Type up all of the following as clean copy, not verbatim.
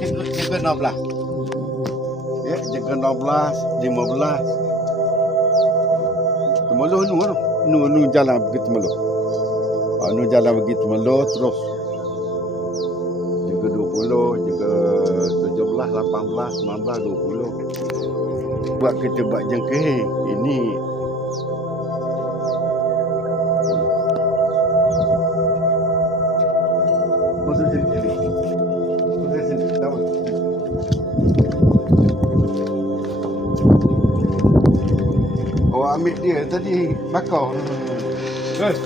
jaga 16. Ya, jaga 16, 15. Temeluh nu jalan begitu meluh. Nu jalan begitu meluh terus jaga 20, jaga 17, 18, 19, 20. Buat kita buat jengkeh ini masuk sini. Masuk sini. Tahu. Awak ambil dia tadi bakar. Guys.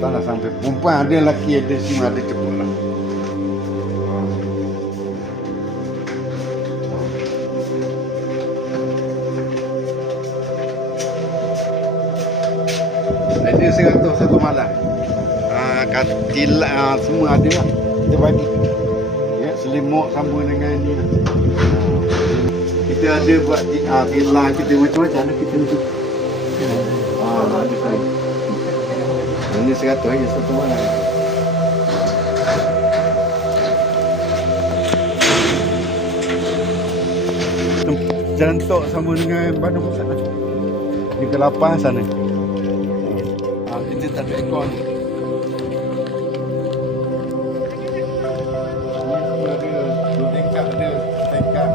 Tanah sampai perempuan ada lelaki ada semua ada cepul lah. Ada 100 satu malam. Katil semua ada lah. Kita bagi. Ya, selimut sambung dengan ni. Kita ada buat tilah kita macam-macam kita tu. Ini 100 aja satu malam. Jantok sama dengan Bandung Pusat lah. Di Kelapang sana. Kita tak ada ekor ni. Dua tingkat ada. Tingkat.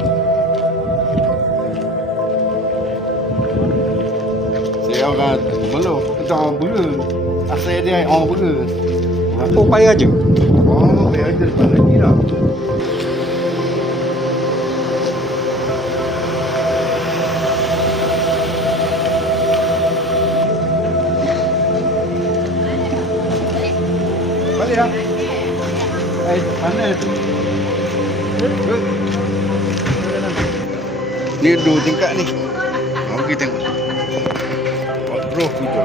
Saya orang belum. Kita orang bela. Asal dia orang bela. Oh, payah je. Oh, payah je depan lagi dah. Balik dah. Mana tu? Ni dua tingkat ni. Pergi tengok. Bro tu tu.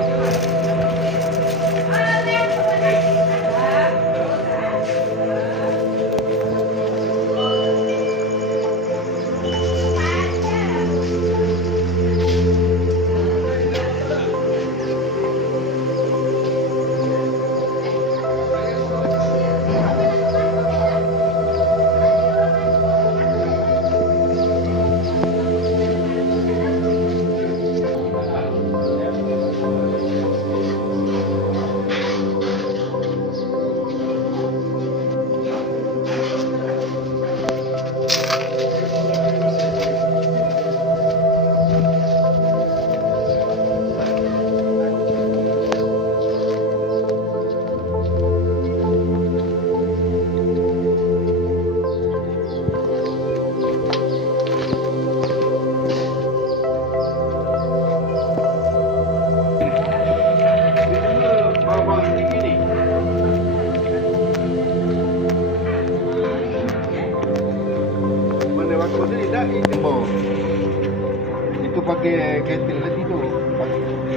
Itu pakai ketil tadi tu.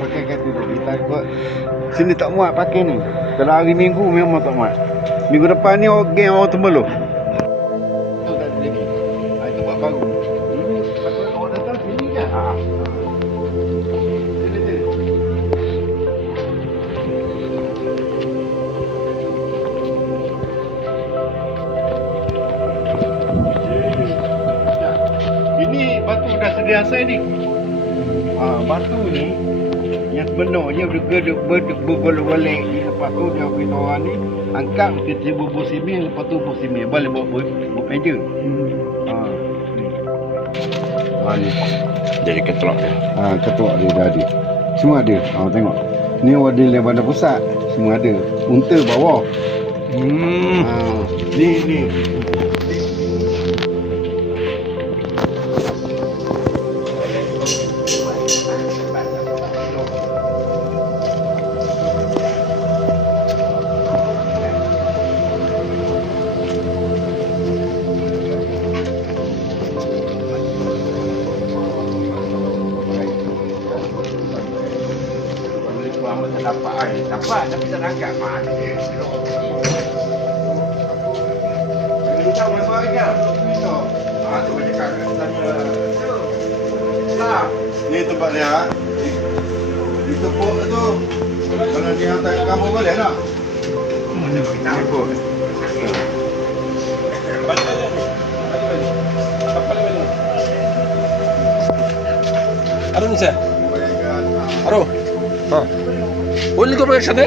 Pakai ketil tu. Kita buat sini tak muat pakai ni. Kalau hari Minggu memang tak muat. Minggu depan ni geng orang Temeloh. Tu tak ada lagi. Itu buat baru. Ini pasal orang datang sini je. Sini je. Ini batu dah sedia asal ni. Batu ni Yang sebenarnya berbolak-balik lepas tu dia beritahu orang ni angkat kita bubur simen lepas tu bubur simen balik buat meja. Ni. Jadi ketelak dia. Ketua dia dah ada. Semua ada. Tengok. Ni wadil yang bandar pusat. Semua ada. Unta bawah. Ni. Dapat tapi tak angkat mana dia. Dia tahu memang dia. Tu macam kat sana. Lah, ni tempat dia. Di tepuk tu. Kalau dia hantar kat kamu boleh tak? Mana kita ikut. Aduh ni saya. Aduh. Uling kau pakai sate?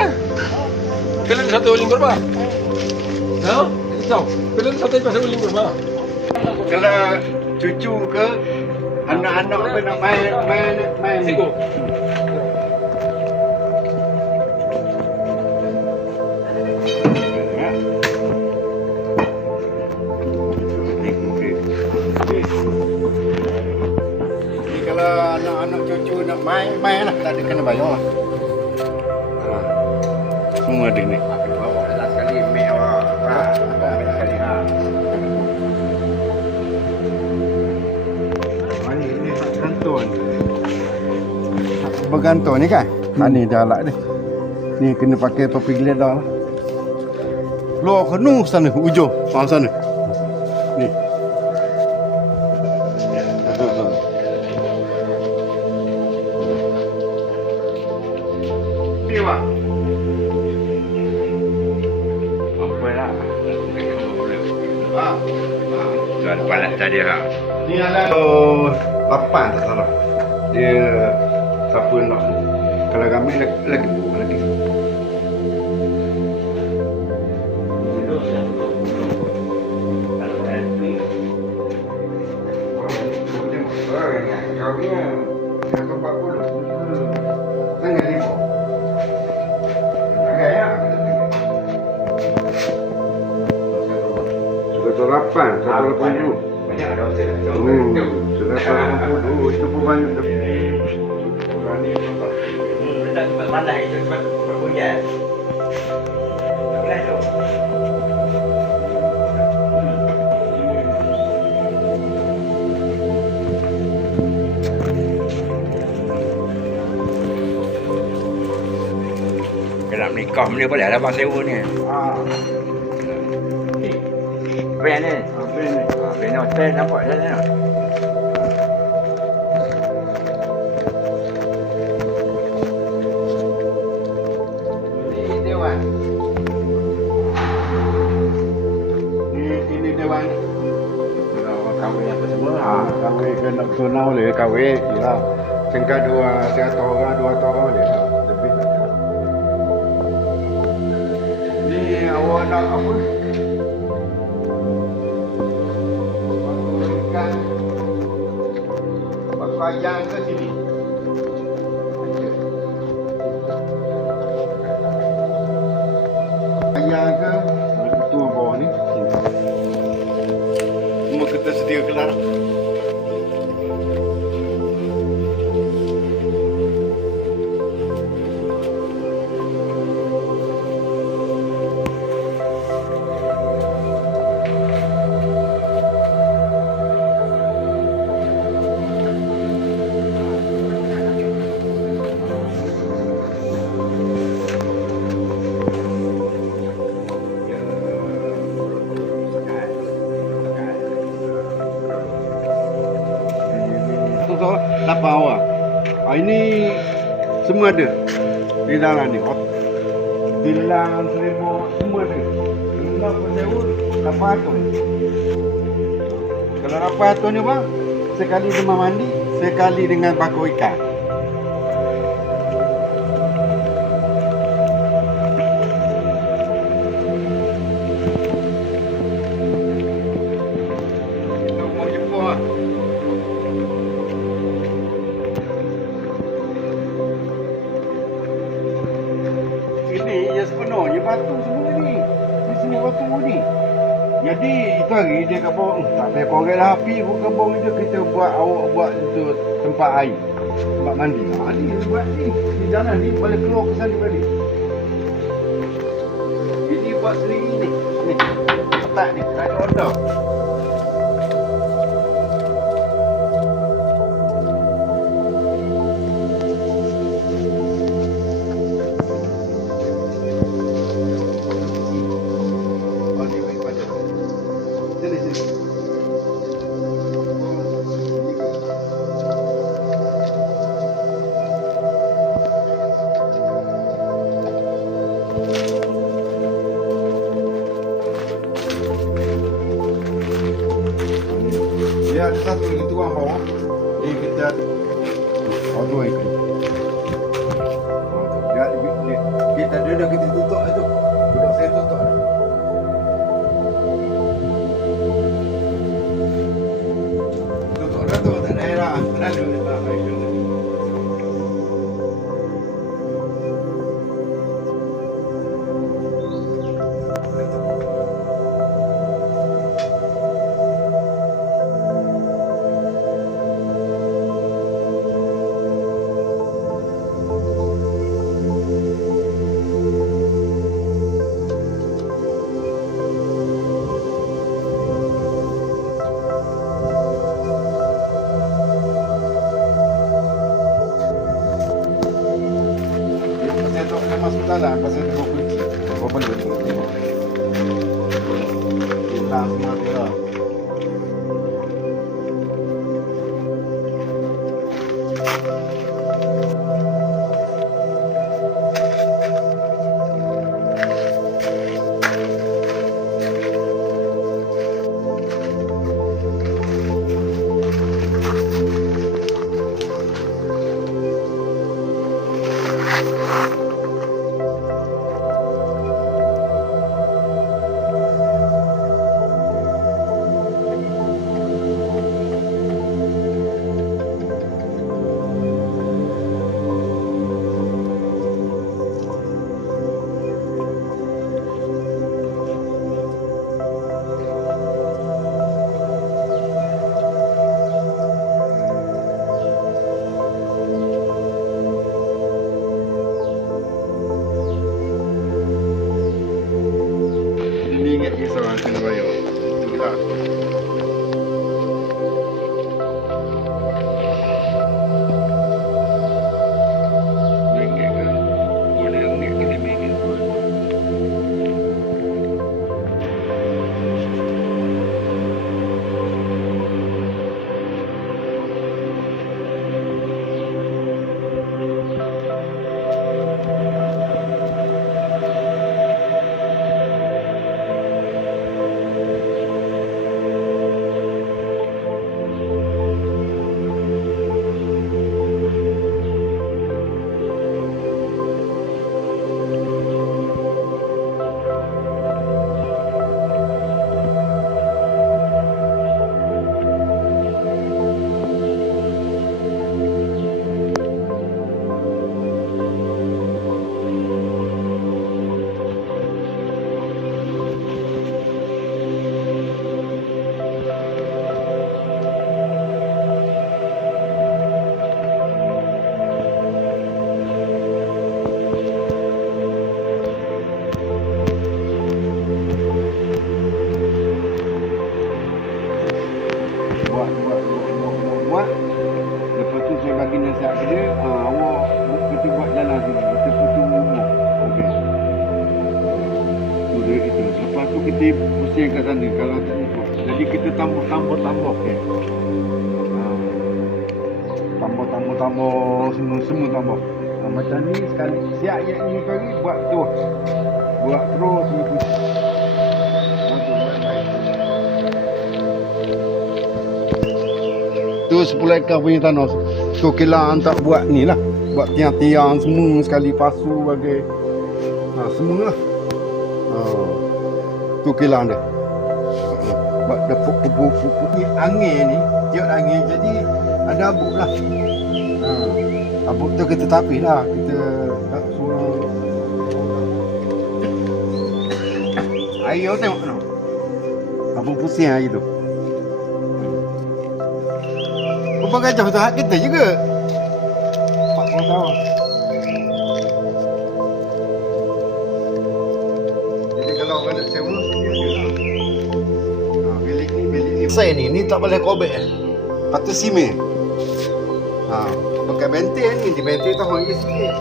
Kalian sate uling berapa? Hah? Tahu? Kalian sate pasal uling berapa? Kalau cucu ke anak-anak apa nak main Siko. Kalau anak-anak cucu nak main lah, tak ada kena bayar lah. Semua ada ni. Last kali mek awak. Sekali Ini hak kantor ni. Hak bergantor ni kan? Ni dah alat ni. Ni kena pakai topi geledah lah. Luar kenu sana, ujung. Sana. Ni. Ni Pak. Tuan palat tadi ha. Ni adalah 8 tak salah. Dia siapa nak ni. Kalau kami lagi. Serapan, 180. Banyak ada hotel. Serapan 80 itu pun banyak. Tempat mana itu? Tempat berhujan. Tak boleh tu. Kalau nikah ni boleh ada bang sewa ni. Van ni. Van hotel nampak dah ni. Ini dewan. Ini dewan. Kalau kahwin apa semua, kahwin ke nak tunau boleh kahwin. Yalah. Sengkak 100 orang, 200 orang boleh lah. Lebih tak ada. Ni awak nak apa? Ayang ke sini. Ayang ke tu bawah ni. Semua kita sedia kelar. Lapar awak. Ini semua ada di dalam ni. Bilang selimut semua ada. Bilang persewa lapar tu. Kalau lapar tu ni bang, sekali demam mandi, sekali dengan bakar ikan. hari dia kat bawah. Tak payah korek lah api pun kat bawah itu. Kita buat, awak buat itu tempat air. Tempat mandi. Ni buat ni. Di jalan ni boleh keluar ke sana balik. Ini buat sendiri ni. Ni. Letak ni. Tak ada order. Dia ada satu lagi tuang bawah. Jadi kita dua itu. Kita dah kita tutup itu. Duduk saya tutup. Tutup dah tu tak ada dah. Terlalu dah. Masuk dalam pasal dia bawa kunci. Bawa benda dia tengok. Kita semua dia. Seorang kena bayar. Itulah. Ringgit kan? Boleh ringgit ke RM5 pun. Buat. Lepas tu saya bagi nasihat ke dia, awak kita buat jalan sini, kita putus rumah. Okey. Tu dia itu. Lepas tu kita pusing kat sana kalau tak ikut. Jadi kita tambah okey. Tambah semua tambah. Macam ni sekali siap yang ni kali buat terus. Buat terus ni pun. Tu 10 ekar punya tanah. Tu kilang tak buat ni lah. Buat tiang-tiang semua sekali pasu bagai. Semua lah. Tu kilang dia. Buat dia pupuk ni angin ni. Tiap angin jadi ada abuk lah. Abuk tu kita tapis lah. Kita tak suruh. Air tengok no. pun pusing hari tu. Kau pakai jauh hak kita juga. 40 tahun. Jadi kalau nak sewa, dia je lah. Bilik ni. Saya ni tak boleh kobek. Patut simen. Pakai benteng ni, di benteng tu hang sikit.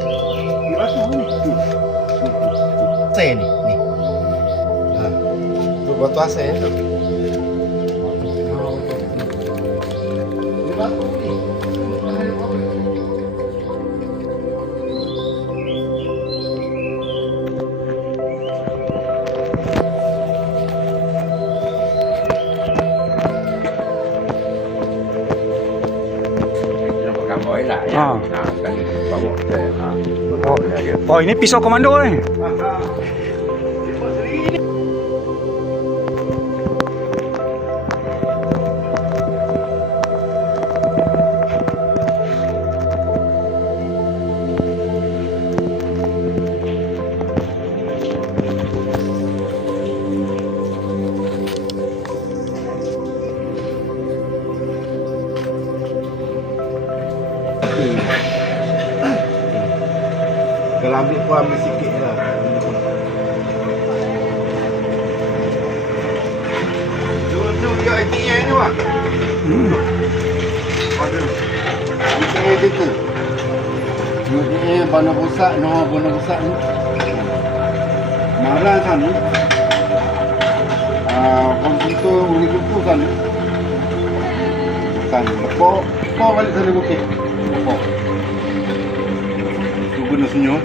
Di batu ni. Saya ni. Tu batu asal tu. Di batu ni. Oh, ini pisau komando ni. Kalau ambil pun ambil sikit je lah. Tu dia ATM ni wak. Ada. ATM itu. ATM bana rusak, no bana rusak ni. Marah kan ni. Komputer boleh kumpul kan ni. Kan, lepok balik sana bukit. Lepok. Tu guna senyum.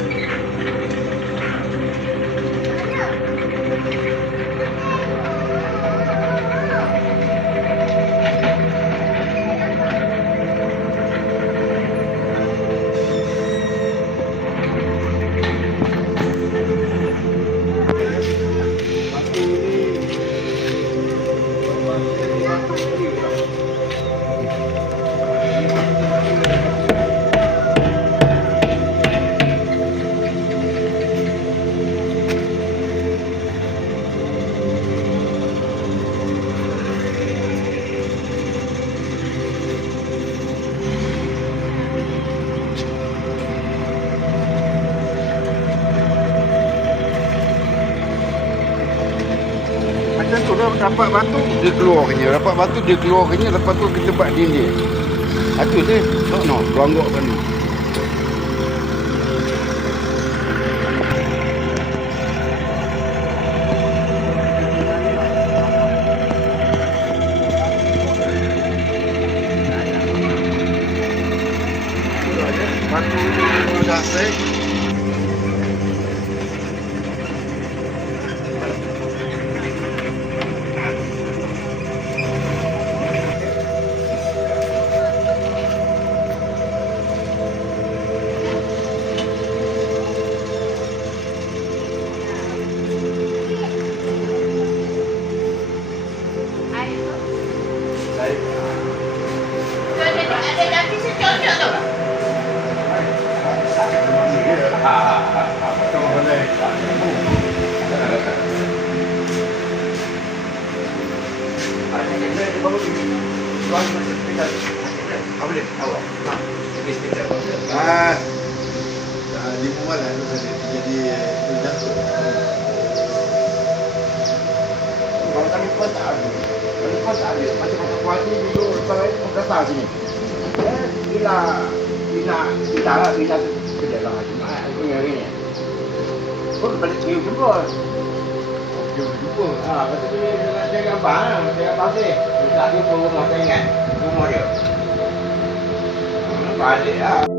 Macam tu dah dapat batu dia keluarnya, dapat batu dia keluarnya, lepas tu kita buat dinding. Itu je, tak no, ronggok kan ni. Batu dah set. Ada lagi secocok tu. Di rumah lah tu jadi terjatuh. Kalau kami pun tak ada. Kami pun tak ada. Macam-macam kuali dulu lepas itu kata sini. Bila kerja lah Jumaat aku hari ni. Pun balik ke juga. Lepas tu dia nak jaga abang, jaga pasir. Tak jumpa rumah saya ingat. Rumah dia. Balik lah.